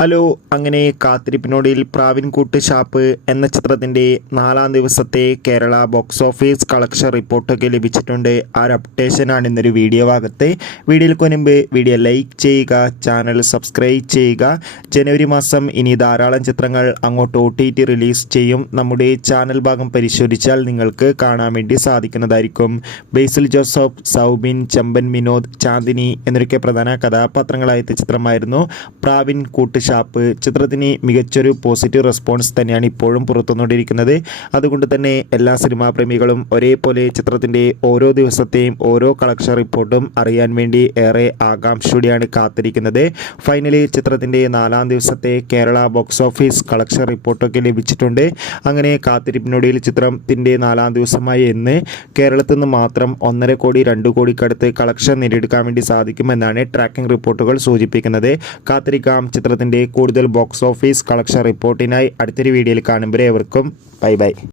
Hello, അങ്ങനെ കാത്തിരിപ്പിനൊടുവിൽ പ്രാവിൻകൂട്ട് shop എന്ന ചിത്രത്തിൻ്റെ 4-ാം ദിവസത്തെ കേരള ബോക്സ് ഓഫീസ് കളക്ഷൻ റിപ്പോർട്ടൊക്കെ ലഭിച്ചിട്ടുണ്ട്. ആ ഒരു അപ്ഡേഷനാണ് ഇന്നൊരു വീഡിയോ ഭാഗത്ത്. വീഡിയോയ്ക്ക് മുൻപ് വീഡിയോ ലൈക്ക് ചെയ്യുക, ചാനൽ സബ്സ്ക്രൈബ് ചെയ്യുക. ജനുവരി മാസം ഇനി ധാരാളം ചിത്രങ്ങൾ അങ്ങോട്ട് OTT റിലീസ് ചെയ്യും. നമ്മുടെ ചാനൽ ഭാഗം പരിശോധിച്ചാൽ നിങ്ങൾക്ക് കാണാൻ വേണ്ടി സാധിക്കുന്നതായിരിക്കും. ബേസിൽ ജോസഫ്, സൗബിൻ, ചമ്പൻ വിനോദ്, ചാന്ദിനി എന്നൊക്കെ പ്രധാന കഥാപാത്രങ്ങളായ ചിത്രമായിരുന്നു പ്രാവിൻകൂട്ട് ഷാപ്പ്. ചിത്രത്തിന് മികച്ചൊരു പോസിറ്റീവ് റെസ്പോൺസ് തന്നെയാണ് ഇപ്പോഴും പുറത്തുവന്നുകൊണ്ടിരിക്കുന്നത്. അതുകൊണ്ട് തന്നെ എല്ലാ സിനിമാ പ്രേമികളും ഒരേപോലെ ചിത്രത്തിൻ്റെ ഓരോ ദിവസത്തെയും ഓരോ കളക്ഷൻ റിപ്പോർട്ടും അറിയാൻ വേണ്ടി ഏറെ ആകാംക്ഷയോടെയാണ് കാത്തിരിക്കുന്നത്. ഫൈനലി ചിത്രത്തിൻ്റെ 4-ാം ദിവസത്തെ കേരള ബോക്സ് ഓഫീസ് കളക്ഷൻ റിപ്പോർട്ടൊക്കെ ലഭിച്ചിട്ടുണ്ട്. അങ്ങനെ കാത്തിരിപ്പിനൊടുവിൽ ചിത്രത്തിൻ്റെ 4-ാം ദിവസമായ ഇന്ന് കേരളത്തിൽ നിന്ന് മാത്രം 1.5 കോടി 2 കോടിക്കടുത്ത് കളക്ഷൻ നേടിയെടുക്കാൻ വേണ്ടി സാധിക്കുമെന്നാണ് ട്രാക്കിംഗ് റിപ്പോർട്ടുകൾ സൂചിപ്പിക്കുന്നത്. കാത്തിരിക്കാം ചിത്രത്തിൻ്റെ കൂടുതൽ ബോക്സ് ഓഫീസ് കളക്ഷൻ റിപ്പോർട്ടിനായി. അടുത്തൊരു വീഡിയോയിൽ കാണുമ്പോൾ ഏവർക്കും ബൈ ബൈ.